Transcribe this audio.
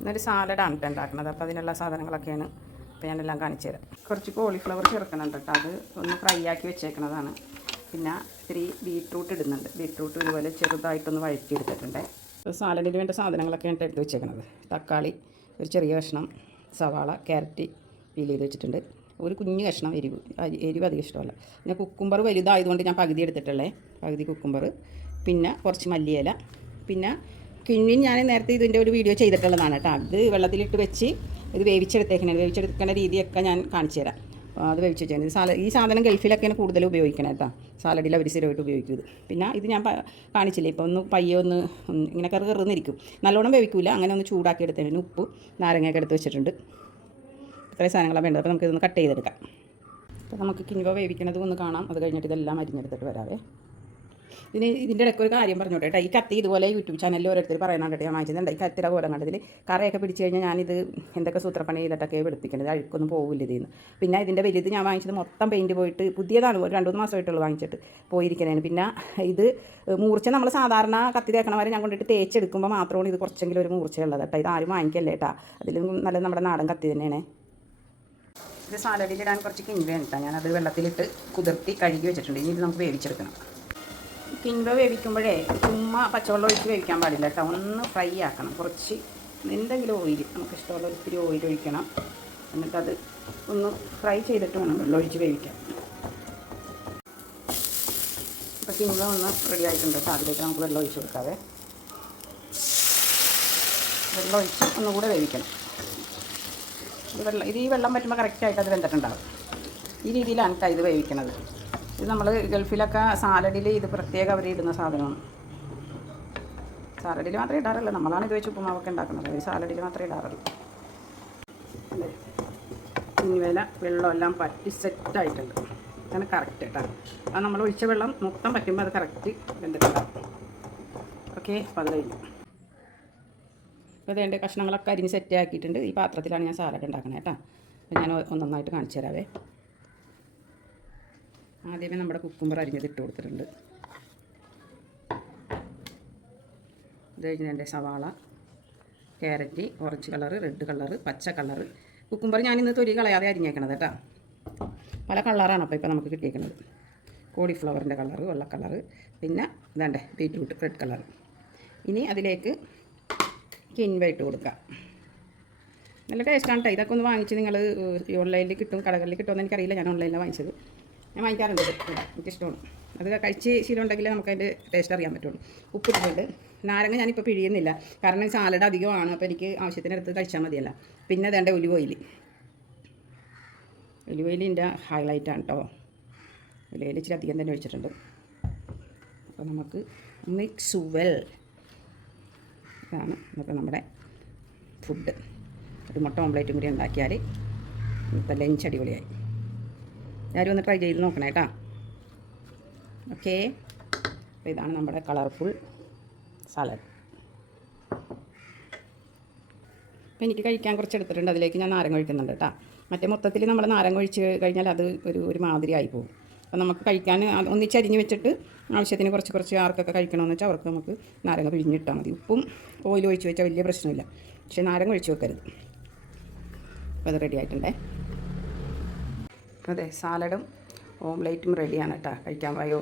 ഇന്നൊരു സാലഡാണ് കേട്ടോ ഉണ്ടാക്കുന്നത് അപ്പോൾ അതിനുള്ള സാധനങ്ങളൊക്കെയാണ് അപ്പോൾ ഞാനെല്ലാം കാണിച്ചു തരാം. കുറച്ച് കോളിഫ്ലവർ ചേർക്കുന്നുണ്ട് കേട്ടോ അത് ഒന്ന് ഫ്രൈ ആക്കി വെച്ചേക്കുന്നതാണ് പിന്നെ ഇത്തിരി ബീട്രൂട്ട് ഇടുന്നുണ്ട്. ബീട്രൂട്ട് ഇതുപോലെ ചെറുതായിട്ടൊന്ന് വഴറ്റിയെടുത്തിട്ടുണ്ട്. സാലഡിന് വേണ്ട സാധനങ്ങളൊക്കെയാണ് എടുത്ത് വെച്ചേക്കുന്നത് തക്കാളി ഒരു ചെറിയ കഷ്ണം സവാള ക്യാരറ്റ് പീൽ ചെയ്ത് വെച്ചിട്ടുണ്ട്. ഒരു കുഞ്ഞു കഷ്ണം എരിവ്. എരിവ് അധികം ഇഷ്ടമല്ല. പിന്നെ കുക്കുംബർ വലുതായതുകൊണ്ട് ഞാൻ പകുതി എടുത്തിട്ടുള്ളേ. പകുതി കുക്കുംബർ. പിന്നെ കുറച്ച് മല്ലിയില. പിന്നെ കിണ്ണി ഞാൻ നേരത്തെ ഇതിന്റെ ഒരു വീഡിയോ ചെയ്തിട്ടുള്ളതാണ് കേട്ടോ. അത് വെള്ളത്തിലിട്ട് വെച്ച് ഇത് വേവിച്ചെടുത്തേക്കണേ. വേവിച്ചെടുക്കേണ്ട രീതിയൊക്കെ ഞാൻ കാണിച്ചു തരാം. അത് വേവിച്ച് വെച്ചാൽ സാല ഈ സാധനം ഗൾഫിലൊക്കെയാണ് കൂടുതൽ ഉപയോഗിക്കണേ കേട്ടോ. സാലഡിൽ അവർ സ്ഥിരമായിട്ട് ഉപയോഗിക്കുന്നത് പിന്നെ ഇത് ഞാൻ കാണിച്ചില്ലേ? ഇപ്പോൾ ഒന്ന് പയ്യെ ഒന്ന് ഇങ്ങനെ കറ് കറുന്നിരിക്കും. നല്ലോണം വേവിക്കില്ല അങ്ങനെ ഒന്ന് ചൂടാക്കി എടുത്തതിന് ഉപ്പ് നാരങ്ങയൊക്കെ എടുത്ത് വെച്ചിട്ടുണ്ട്. ഇത്രയും സാധനങ്ങളാണ് വേണ്ടത്. അപ്പോൾ നമുക്കിതൊന്ന് കട്ട് ചെയ്തെടുക്കാം. അപ്പോൾ നമുക്ക് കിൻവ വേവിക്കണത് ഒന്ന് കാണാം. അത് കഴിഞ്ഞിട്ട് ഇതെല്ലാം അരിഞ്ഞെടുത്തിട്ട് വരാവേ. ഇതിന് ഇതിന്റെ ഇടയ്ക്ക് ഒരു കാര്യം പറഞ്ഞോട്ടെ കേട്ടോ. ഈ കത്തി ഇതുപോലെ യൂട്യൂബ് ചാനലിൽ ഓരോരുത്തർ പറയുന്നുണ്ട് കേട്ടോ. ഞാൻ വാങ്ങിച്ചിട്ടുണ്ട് ഈ കത്തിര പോലെ കണ്ടതിൽ കറയൊക്കെ പിടിച്ച് കഴിഞ്ഞാൽ ഞാനിത് എന്തൊക്കെ സൂത്രപ്പണി ചെയ്തിട്ടൊക്കെ വെളുപ്പിക്കുന്നത്. അഴുക്കൊന്നും പോകില്ല ഇതിന്ന്. പിന്നെ ഇതിന്റെ വലുത് ഞാൻ വാങ്ങിച്ചത് മൊത്തം പെയിന്റ് പോയിട്ട് പുതിയതാണ്. ഒരു രണ്ട് മൂന്ന് മാസമായിട്ടുള്ളൂ വാങ്ങിച്ചിട്ട് പോയിരിക്കുന്നതാണ് പിന്നെ ഇത് മൂർച്ച നമ്മൾ സാധാരണ കത്തി തേക്കണവരെ ഞാൻ കൊണ്ടിട്ട് തേച്ചെടുക്കുമ്പോൾ മാത്രമാണ് ഇത് കുറച്ചെങ്കിലും ഒരു മൂർച്ചയുള്ളത് കേട്ടോ. ഇത് ആരും വാങ്ങിക്കല്ലേ കേട്ടോ. അതിൽ നല്ല നമ്മുടെ നാടൻ കത്തി തന്നെയാണ്. ഇത് സാലഡിലിടാൻ കുറച്ച് കിഞ്ഞി കേട്ടോ. ഞാനത് വെള്ളത്തിലിട്ട് കുതിർത്തി കഴുകി വെച്ചിട്ടുണ്ട്. ഇനി ഇത് നമുക്ക് വേവിച്ചെടുക്കണം. കിൻവ വേവിക്കുമ്പോഴേ ചുമ്മാ പച്ചവെള്ളം ഒഴിച്ച് വേവിക്കാൻ പാടില്ല കേട്ടോ. ഒന്ന് ഫ്രൈ ആക്കണം. കുറച്ച് എന്തെങ്കിലും ഓയിൽ നമുക്ക് ഇഷ്ടമുള്ള ഒത്തിരി ഓയിൽ ഒഴിക്കണം. എന്നിട്ടത് ഒന്ന് ഫ്രൈ ചെയ്തിട്ട് വേണം വെള്ളം ഒഴിച്ച് വേവിക്കാൻ. അപ്പോൾ കിൻവ ഒന്ന് റെഡി ആയിട്ടുണ്ട് കേട്ടോ. അതിലേക്ക് നമുക്ക് വെള്ളം ഒഴിച്ച് കൊടുക്കാതെ വെള്ളം ഒഴിച്ച് ഒന്നുകൂടെ വേവിക്കണം. വെള്ളം ഇത് ഈ വെള്ളം പറ്റുമ്പോൾ കറക്റ്റായിട്ട് അത് വെന്തിട്ടുണ്ടാവും. ഈ രീതിയിലാണ് കേട്ടോ ഇത് വേവിക്കണത്. ഇത് നമ്മൾ ഗൾഫിലൊക്കെ സാലഡിൽ ഇത് പ്രത്യേകം അവർ ഇടുന്ന സാധനമാണ്. സാലഡിൽ മാത്രമേ ഇടാറുള്ളൂ. നമ്മളാണ് ഇത് വെച്ച് ഉപ്പുമാവൊക്കെ ഉണ്ടാക്കുന്നത്. അവർ സാലഡിൽ മാത്രമേ ഇടാറുള്ളൂ. വെള്ളം എല്ലാം പറ്റി സെറ്റായിട്ടുണ്ട്. അങ്ങനെ കറക്റ്റ് കേട്ടോ. അത് നമ്മൾ ഒഴിച്ച വെള്ളം മൊത്തം പറ്റുമ്പോൾ അത് കറക്റ്റ് വെന്തിട്ടുണ്ടാവും ഓക്കെ അപ്പോൾ അത് കഴിഞ്ഞു. അപ്പോൾ ഇതേണ്ട കഷ്ണങ്ങളൊക്കെ അരിഞ്ഞ് സെറ്റ് ആക്കിയിട്ടുണ്ട് ഈ പാത്രത്തിലാണ് ഞാൻ സാലഡ് ഉണ്ടാക്കുന്നത് കേട്ടോ. ഞാൻ ഒന്നൊന്നായിട്ട് കാണിച്ചു തരാവേ. ആദ്യമേ നമ്മുടെ കുക്കുമ്പർ അരിഞ്ഞത് ഇട്ട് കൊടുത്തിട്ടുണ്ട്. ഇത് കഴിഞ്ഞ് എന്റെ സവാള carrot orange colour red colour പച്ച കളറ്. കുക്കുമ്പർ ഞാനിന്ന് തൊലി കളയാതെ അരിഞ്ഞേക്കണത് കേട്ടോ. പല കളറാണ് അപ്പോൾ ഇപ്പോൾ നമുക്ക് കിട്ടിയേക്കുന്നത് കോളിഫ്ലവറിന്റെ കളറ് വെള്ള കളറ് പിന്നെ ഇതാണ്ടേ ബീറ്റ്റൂട്ട് റെഡ് കളർ ഇനി അതിലേക്ക് കിൻവ ഇട്ട് കൊടുക്കുക നല്ല ടേസ്റ്റാണ് കേട്ടോ. ഇതൊക്കെ ഒന്ന് വാങ്ങിച്ച് നിങ്ങൾ ഓൺലൈനിൽ കിട്ടും കടകളിൽ കിട്ടുമെന്ന് എനിക്കറിയില്ല. ഞാൻ ഓൺലൈനിലാണ് വാങ്ങിച്ചത്. ഞാൻ വാങ്ങിക്കാറുണ്ട്. എനിക്കിഷ്ടമാണ്. അത് കഴിച്ച് ശീലം ഉണ്ടെങ്കിൽ നമുക്ക് അതിന്റെ ടേസ്റ്റ് അറിയാൻ പറ്റുള്ളൂ. ഉപ്പിട്ടിട്ടുണ്ട്. നാരങ്ങ ഞാനിപ്പോൾ പിഴിയുന്നില്ല. കാരണം സാലഡ് അധികമാണ്. അപ്പോൾ എനിക്ക് ആവശ്യത്തിനടുത്ത് കഴിച്ചാൽ മതിയല്ല. പിന്നെ അതേണ്ട ഒലിവ് ഓയിൽ ഒലിവ് ഓയിലിന്റെ ഹൈലൈറ്റാണ് കേട്ടോ ഒലിവ് ഓയിൽ ഇച്ചിരി അധികം തന്നെ ഒഴിച്ചിട്ടുണ്ട്. അപ്പോൾ നമുക്ക് മിക്സ് വെൽ ഇതാണ് ഇന്നത്തെ നമ്മുടെ ഫുഡ് ഒരു മുട്ട ഓംപ്ലേറ്റും കൂടി ഉണ്ടാക്കിയാൽ ഇന്നത്തെ ലഞ്ച് അടിപൊളിയായി. എല്ലാവരും ഒന്ന് ട്രൈ ചെയ്ത് നോക്കണേ കേട്ടോ ഓക്കെ അപ്പോൾ ഇതാണ് നമ്മുടെ കളർഫുൾ സാലഡ് അപ്പോൾ എനിക്ക് കഴിക്കാൻ കുറച്ച് എടുത്തിട്ടുണ്ട്. അതിലേക്ക് ഞാൻ നാരങ്ങ ഒഴിക്കുന്നുണ്ട് കേട്ടോ മറ്റേ മൊത്തത്തിൽ നമ്മൾ നാരങ്ങ ഒഴിച്ച് കഴിഞ്ഞാൽ അത് ഒരു ഒരു മാതിരി ആയി പോകും. അപ്പോൾ നമുക്ക് കഴിക്കാൻ ഒന്നിച്ചരിഞ്ഞ് വെച്ചിട്ട് ആവശ്യത്തിന് കുറച്ച് കുറച്ച് ആർക്കൊക്കെ കഴിക്കണമെന്ന് വെച്ചാൽ അവർക്ക് നമുക്ക് നാരങ്ങ പിഴിഞ്ഞിട്ടാൽ മതി. ഉപ്പും ഓയിൽ ഒഴിച്ച് വെച്ചാൽ വലിയ പ്രശ്നമില്ല. പക്ഷേ നാരങ്ങ ഒഴിച്ച് വെക്കരുത്. അപ്പോൾ അത് റെഡി ആയിട്ടുണ്ടേ. അതെ സാലഡും ഓംലേറ്റും റെഡിയാണ് കേട്ടോ കഴിക്കാൻ വായോ